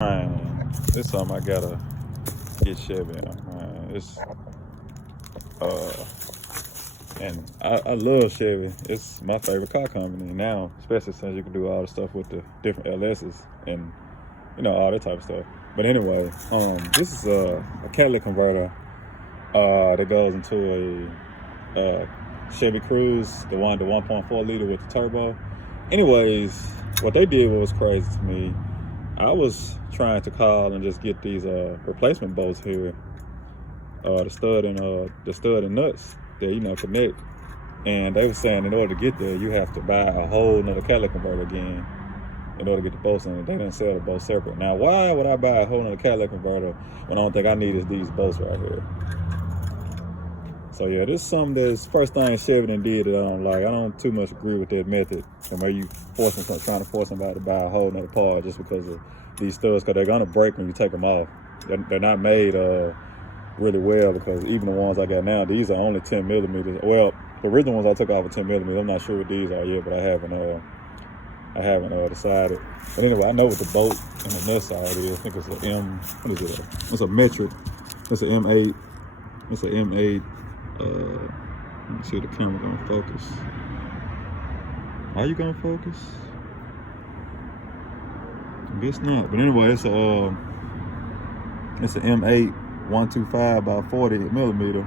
Man, this something I gotta get Chevy on, man. And I love Chevy. It's my favorite car company now, especially since you can do all the stuff with the different LSs and all that type of stuff. But anyway, this is a catalytic converter that goes into a Chevy Cruze, the 1.4 liter with the turbo. Anyways, what they did was crazy to me. I was trying to call and just get these replacement bolts here, the stud and nuts that connect, and they were saying in order to get there you have to buy a whole nother catalytic converter again in order to get the bolts in it. They didn't sell the bolts separate. Now, why would I buy a whole nother catalytic converter when I don't think I need is these bolts right here? So yeah, this is something that's first thing Chevy done did that I don't like. I don't too much agree with that method. Where you trying to force somebody to buy a whole nother part just because of these studs, because they're gonna break when you take them off. They're not made really well, because even the ones I got now, these are only 10 millimeters. Well, the original ones I took off are 10 millimeters. I'm not sure what these are yet, but I haven't decided. But anyway, I know what the bolt and the nut side is. I think it's an M. What is it? It's a metric. It's an M8. It's an M8. Let me see if the camera gonna focus. Are you gonna focus? I guess not. But anyway, it's an M8 125 by 40 millimeter,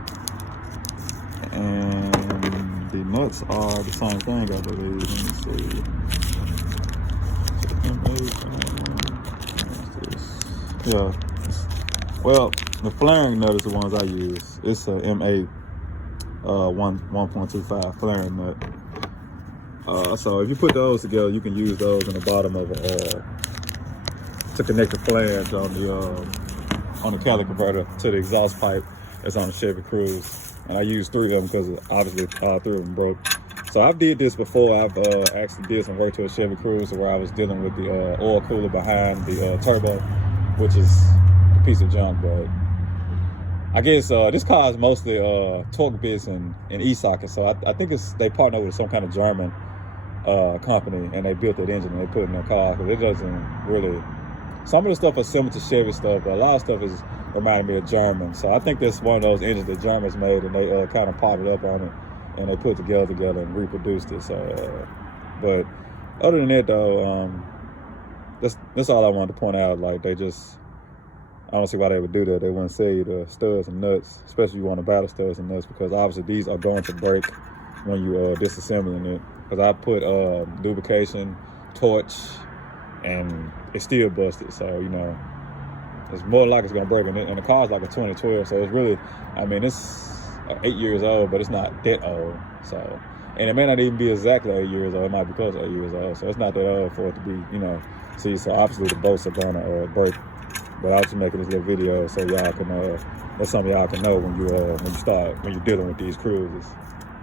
and the nuts are the same thing, I believe. Let me see. M8. Yeah. Well, the flaring nut is the ones I use. It's a M8 1.25 flaring nut. So if you put those together, you can use those in the bottom of to connect the flange on the catalytic converter to the exhaust pipe that's on the Chevy Cruze. And I used 3 of them because obviously all 3 of them broke. So I've did this before. I've actually did some work to a Chevy Cruze where I was dealing with the oil cooler behind the turbo, which is a piece of junk. But I guess this car is mostly torque bits and e-sockets. So I think they partnered with some kind of German company, and they built that engine and they put it in their car, because it doesn't really. Some of the stuff is similar to Chevy stuff, but a lot of stuff is reminding me of German. So I think that's one of those engines that Germans made, and they kind of popped it up on it, and they put it together and reproduced it. So, but other than that though, that's all I wanted to point out. Like, I don't see why they would do that. They wouldn't sell you the studs and nuts, especially if you want to buy the studs and nuts, because obviously these are going to break when you disassembling it. Because I put lubrication, torch, and it's still busted. So it's more like it's gonna break. And the car's like a 2012, so it's really, it's 8 years old, but it's not that old. So, and it may not even be exactly 8 years old. It might be close to 8 years old. So it's not that old for it to be, see. So obviously the bolts are gonna break. But I was just making this little video so y'all can, that's something y'all can know when you're dealing with these Cruzes.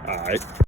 All right.